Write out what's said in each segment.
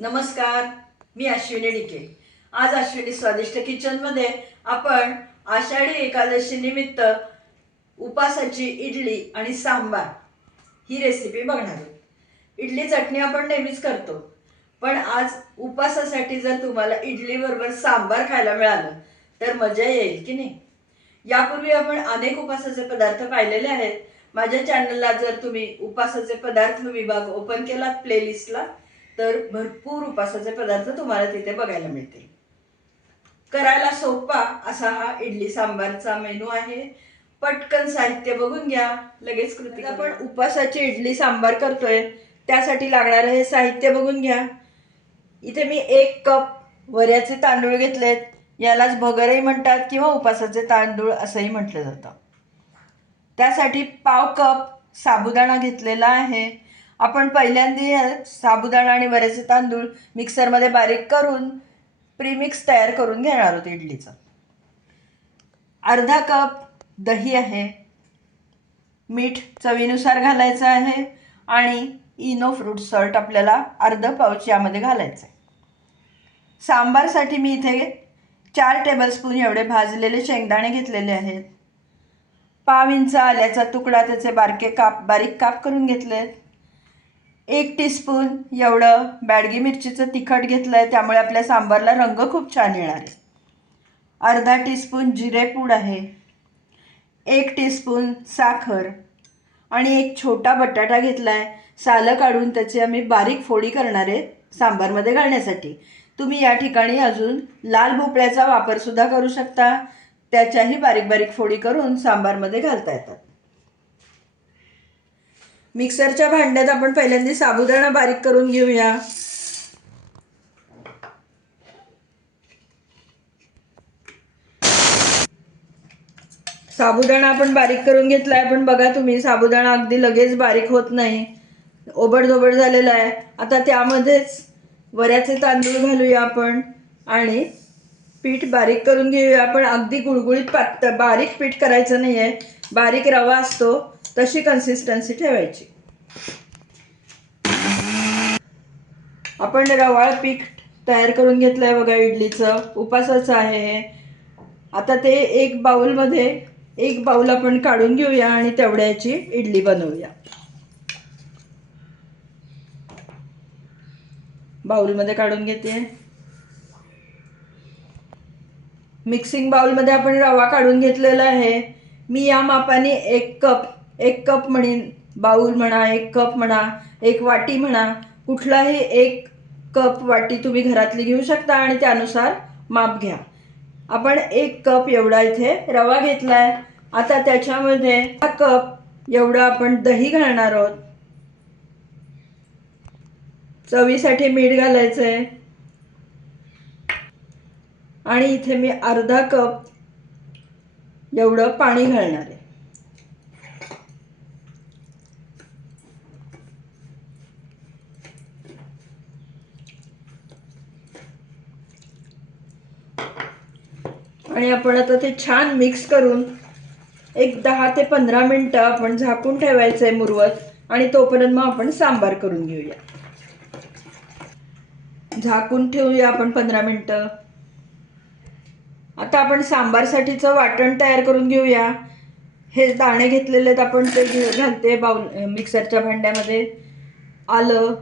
नमस्कार, मी अश्विनी डिके। आज अश्विनी स्वादिष्ट किचन मध्ये आपण आषाढी एकादशी निमित्त उपासाची इडली आणि सांबार ही रेसिपी बघणार आहोत। इडली चटणी आपण नेहमीच करतो, पण आज उपासासाठी जर तुम्हाला इडली बरोबर सांबार खायला मिळालं तर मजा येईल की नाही। यापूर्वी आपण अनेक उपासाचे पदार्थ पाहिलेले आहेत। माझ्या चॅनलला जर तुम्ही उपासाचे पदार्थ विभाग ओपन केलात प्लेलिस्टला तर भरपूर उपासाचे पदार्थ तुम्हाला तिथे बघायला मिळतील। करायला सोपा असा हा इडली सांबारचा मेनू आहे। पटकन साहित्य बघून घ्या, लगेच कृती करा। आपण उपासाची इडली सांबार करतोय त्यासाठी लागणारे हे साहित्य बघून घ्या। इथे मी 1 कप वऱ्याचे तांदूळ घेतलेत, यालाच भगरही म्हणतात किंवा उपासाचे तांदूळ असंही म्हटलं जातं। त्यासाठी पाव कप साबुदाणा घेतलेला आहे। आपण पहिल्यांदा साबुदाणा आणि वऱ्याचे तांदूळ मिक्सरमध्ये बारीक करून प्रीमिक्स तयार करून घेणार आहोत इडलीचं। अर्धा कप दही आहे, मीठ चवीनुसार घालायचं आहे आणि इनो फ्रूट सॉल्ट आपल्याला अर्धा पाऊच यामध्ये घालायचं आहे। सांबारसाठी मी इथे 4 टेबलस्पून एवढे भाजलेले शेंगदाणे घेतलेले आहेत। पाव इंच आल्याचा तुकडा त्याचे बारीक काप करून घेतले। 1 टीस्पून एवढं बॅडगी मिरचीचं तिखट घेतलंय, त्यामुळे आपल्या सांबारला रंग खूप छान येणार आहे। अर्धा टीस्पून जिरे पूड आहे, 1 टीस्पून साखर आणि एक छोटा बटाटा घेतलाय। सालं काढून त्याची आम्ही बारीक फोडी करणार आहे सांबारमध्ये घालण्यासाठी। तुम्ही या ठिकाणी अजून लाल भोपळ्याचा वापर सुद्धा करू शकता, त्याच्याही बारीक फोडी करून सांबारमध्ये घालता येतात। मिक्सरच्या भांड्यात आपण पहिल्यांदा साबुदाणा बारीक करून घेऊया। साबुदाणा आपण बारीक करून घेतलाय, पण बघा तुम्ही साबुदाणा अगदी लगेच बारीक होत नाही, ओबडधोबड झालेला आहे। आता त्यामध्येच वऱ्याचे तांदूळ घालूया आपण आणि पीठ बारीक करून घेऊया। आपण अगदी गुळगुळीत बारीक पीठ करायचं नाही आहे, बारीक रवा असतो तशी कन्सिस्टन्सी ठेवायची। आपण रवाळ पीठ तयार करून घेतलंय बघा, इडलीचं उपासाचं आहे हे। आता ते एक बाउल आपण काढून घेऊया आणि तेवढ्याची इडली बनवूया। बाउलमध्ये काढून घेते। मिक्सिंग बाउलमध्ये आपण रवा काढून घेतलेला आहे। मी या मापाने 1 कप म्हणेन, बाउल म्हणा, 1 कप म्हणा, 1 वाटी म्हणा, कुठलाही 1 कप वाटी तुम्ही घरातली घेऊ शकता आणि त्यानुसार माप घ्या। आपण 1 कप एवढा इथे रवा घेतलाय। आता त्याच्यामध्ये 1 कप एवढं आपण दही घालणार आहोत। चवीसाठी मीठ घालायचंय आणि इथे मी अर्धा कप एवढं पाणी घालणार आहे। आणि आपण आता ते छान मिक्स करून एक 10 ते 15 मिनिटं आपण झाकून ठेवायचंय मुरवत, आणि तोपर्यंत मग आपण सांबार करून घेऊया। झाकून ठेवूया आपण 15 मिनिटं। आता आपण सांबारसाठीचं वाटण तयार करून घेऊया। हे दाणे घेतलेले आहेत आपण, ते घालते मिक्सरच्या भांड्यामध्ये। आलं,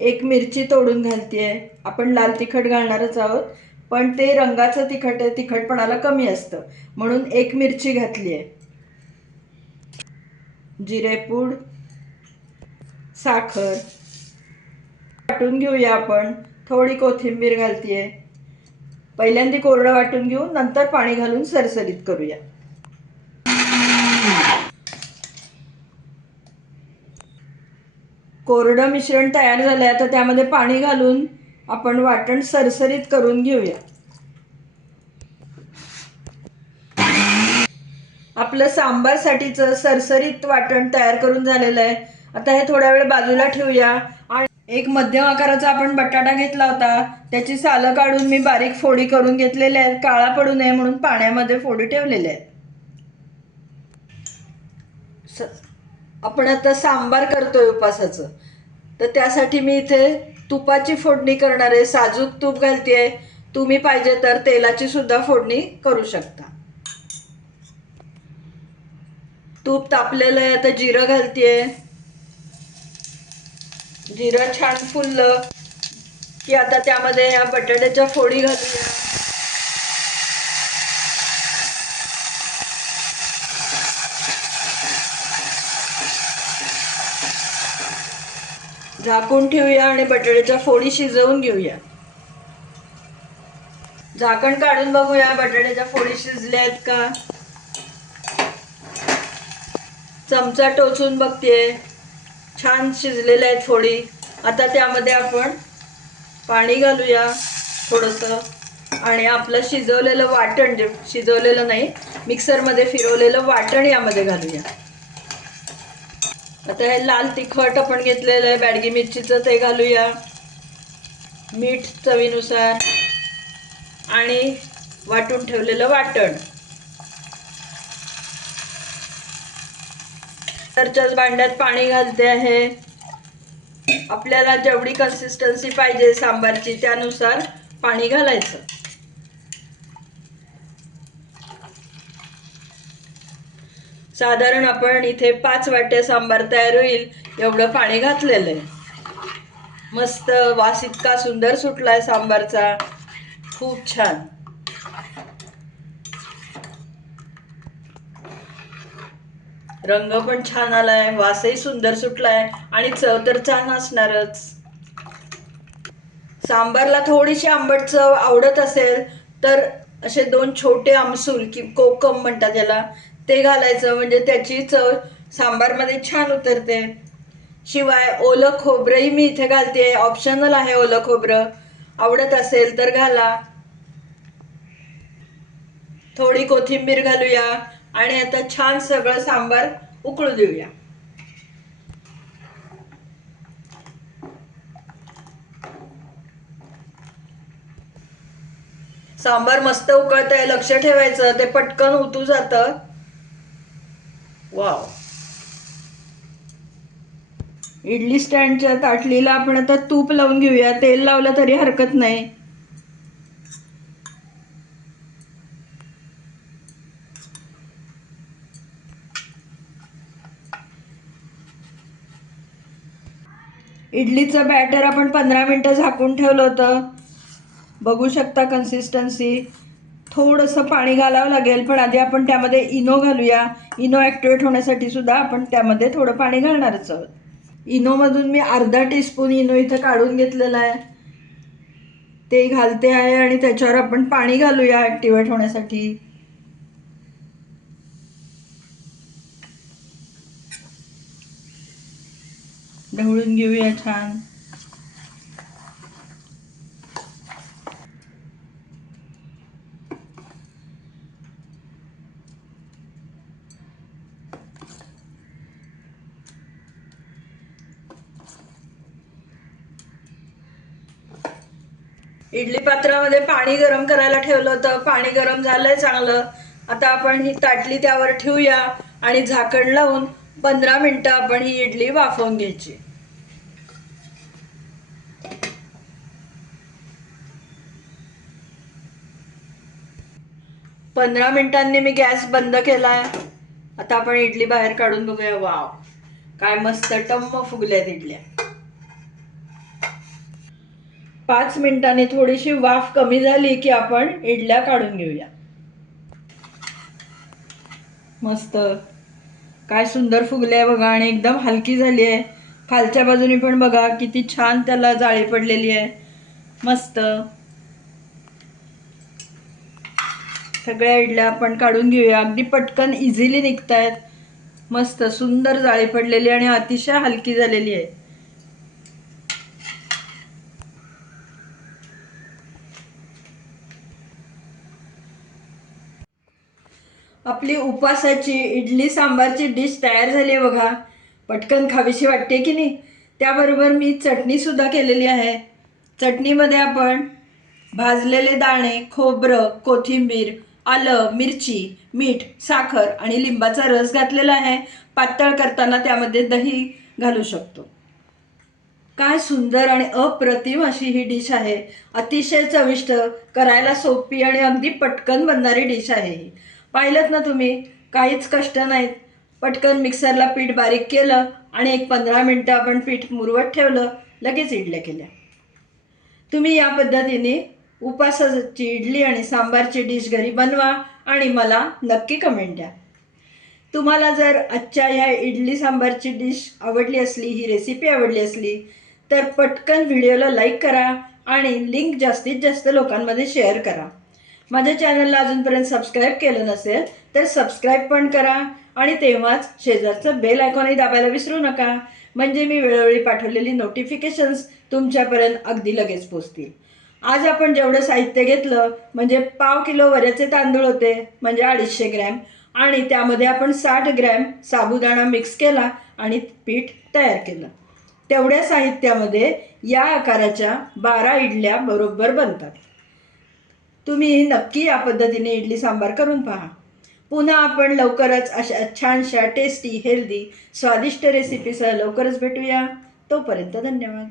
1 मिरची तोडून घालतेय। आपण लाल तिखट घालणारच आहोत, पण ते रंगाचं तिखट आहे, तिखटपणाला कमी असतं म्हणून 1 मिरची घातली आहे। जिरेपूड, साखर वाटून घेऊया आपण। थोडी कोथिंबीर घालतेय। पहिल्यांदा कोरडं वाटून घेऊन नंतर पाणी घालून सरसरीत करूया। कोरडं मिश्रण तयार झालंय, आता त्यामध्ये पाणी घालून आपण वाटण सरसरीत करून घेऊया। आपलं सांबारसाठीचं सरसरीत वाटण तयार करून झालेलं आहे। आता हे थोड्या वेळ बाजूला ठेवूया। आणि एक मध्यम आकाराचा आपण बटाटा घेतला होता, त्याची सालं काढून मी बारीक फोडी करून घेतलेल्या आहेत, काळा पडू नये म्हणून पाण्यामध्ये फोडी ठेवलेल्या आहेत। आपण आता सांबार करतोय उपासाचं, तर त्यासाठी मी इथे तुपाची फोडणी करणार आहे. साजूक तूप घालते. तुम्ही पाहिजे तर तेलाची सुद्धा फोडणी करू शकता. तूप तापलेलं आहे. आता जिरं घालतेय. जिरं छान फुललं की आता त्यामध्ये या बटाट्याच्या फोडी घालूया. झाकून ठेवूया आणि बटाट्याच्या फोडी शिजवून घेऊया. झाकण काढून बघूया बटाट्याच्या फोडी शिजल्या आहेत का. चमचा टोचून बघतेय. छान शिजलेल्या आहेत फोडी. आता त्यामध्ये आपण पाणी घालूया थोडंसं आणि आपलं शिजवलेलं वाटण, जे शिजवलेलं नाही मिक्सरमध्ये फिरवलेलं वाटण यामध्ये घालूया. आता हे लाल तिखट आपण घेतलेलं आहे बॅडगी मिरचीचं ते घालूया. मीठ चवीनुसार आणि वाटून ठेवलेलं वाटण. तरच्याच भांड्यात पाणी घालते आहे. आपल्याला जेवढी कन्सिस्टन्सी पाहिजे सांबारची त्यानुसार पाणी घालायचं. साधारण आपण इथे 5 वाट्या सांबार तयार होईल एवढं पाणी घातलेलं आहे. मस्त वास इतका सुंदर सुटलाय सांबारचा, खूप छान. रंग पण छान आलाय, वासही सुंदर सुटलाय आणि चव तर छान असणारच. सांबारला थोडीशी आंबट चव आवडत असेल तर असे 2 छोटे आमसूल की कोकम म्हणतात त्याला, ते घालायचं म्हणजे त्याची चव सांबारमध्ये छान उतरते. शिवाय ओलं खोबरंही मी इथे घालते. ऑप्शनल आहे ओलं खोबरं, आवडत असेल तर घाला. थोडी कोथिंबीर घालूया आणि आता छान सगळं सांबार उकळू देऊया. सांबार मस्त उकळत आहे, लक्ष ठेवायचं, ते पटकन उतू जातं. वाव. इडली स्टँडच्या ताटलीला आपण आता तूप लावून घेऊया. तेल लावलं तरी हरकत नाही. इडलीचं बॅटर आपण 15 मिनिटं झाकून ठेवलं होतं. बघू शकता कन्सिस्टन्सी. थोडंसं पाणी घालावं लागेल, पण आधी आपण त्यामध्ये इनो घालूया. इनो ॲक्टिवेट होण्यासाठी सुद्धा आपण त्यामध्ये थोडं पाणी घालणारच आहोत. इनोमधून मी अर्धा टीस्पून इनो इथं काढून घेतलेला आहे, ते घालते आहे आणि त्याच्यावर आपण पाणी घालूया ॲक्टिवेट होण्यासाठी. ढवळून घेऊया छान. इडली पात्रामध्ये पाणी गरम करायला ठेवलं होतं. पाणी गरम झालंय चांगलं. आता आपण ही ताटली त्यावर ठेवूया आणि झाकण लावून 15 मिनिटं आपण ही इडली वाफवून घ्यायची. 15 मिनिटांनी मी गॅस बंद केलाय. आता आपण इडली बाहेर काढून बघूया. वाव, काय मस्त टम्म फुगल्यात इडल्या. 5 मिनिटांनी थोडीशी वाफ कमी झाली की आपण इडल्या काढून घेऊया. मस्त, काय सुंदर फुगले बघा आणि एकदम हलकी झाली आहे. खालच्या बाजूने पण बघा किती छान त्याला जाळी पडलेली आहे. मस्त. सगळ्या इडल्या आपण काढून घेऊया. अगदी पटकन इझिली निघतायत. मस्त सुंदर जाळी पडलेली आणि अतिशय हलकी झालेली आहे. आपली उपासाची इडली सांबारची डिश तयार झाली आहे बघा. पटकन खावीशी वाटते की नाही. त्याबरोबर मी चटणी सुद्धा केलेली आहे. चटणीमध्ये आपण भाजलेले दाणे, खोबरं, कोथिंबीर, आलं, मिरची, मीठ, साखर आणि लिंबाचा रस घातलेला आहे. पातळ करताना त्यामध्ये दही घालू शकतो. काय सुंदर आणि अप्रतिम अशी ही डिश आहे. अतिशय चविष्ट, करायला सोपी आणि अगदी पटकन बनणारी डिश आहे ही. पाहिलंत ना तुम्ही, काहीच कष्ट नाहीत. पटकन मिक्सरला पीठ बारीक केलं आणि एक 15 मिनटं आपण पीठ मुरवत ठेवलं, लगेच इडल्या केल्या. तुम्ही या पद्धतीने उपासाची इडली आणि सांबारची डिश घरी बनवा आणि मला नक्की कमेंट द्या. तुम्हाला जर आजच्या ह्या इडली सांबारची डिश आवडली असली, ही रेसिपी आवडली असली, तर पटकन व्हिडिओला लाईक करा आणि लिंक जास्तीत जास्त लोकांमध्ये शेअर करा. माझ्या चॅनलला अजूनपर्यंत सबस्क्राईब केलं नसेल तर सबस्क्राईब पण करा आणि तेव्हाच शेजारचं बेल आयकॉनही दाबायला विसरू नका, म्हणजे मी वेळोवेळी पाठवलेली नोटिफिकेशन्स तुमच्यापर्यंत अगदी लगेच पोचतील. आज आपण जेवढं साहित्य घेतलं म्हणजे पाव किलो वऱ्याचे तांदूळ होते, म्हणजे 250 ग्रॅम, आणि त्यामध्ये आपण 60 ग्रॅम साबुदाणा मिक्स केला आणि पीठ तयार केलं. तेवढ्या साहित्यामध्ये या आकाराच्या 12 इडल्या बरोबर बनतात. तुम्ही नक्की या पद्धतीने इडली सांबार करून पहा. पुन्हा आपण लवकरच अशा छानशा टेस्टी हेल्दी स्वादिष्ट रेसिपीसह लवकरच भेटूया. तोपर्यंत धन्यवाद.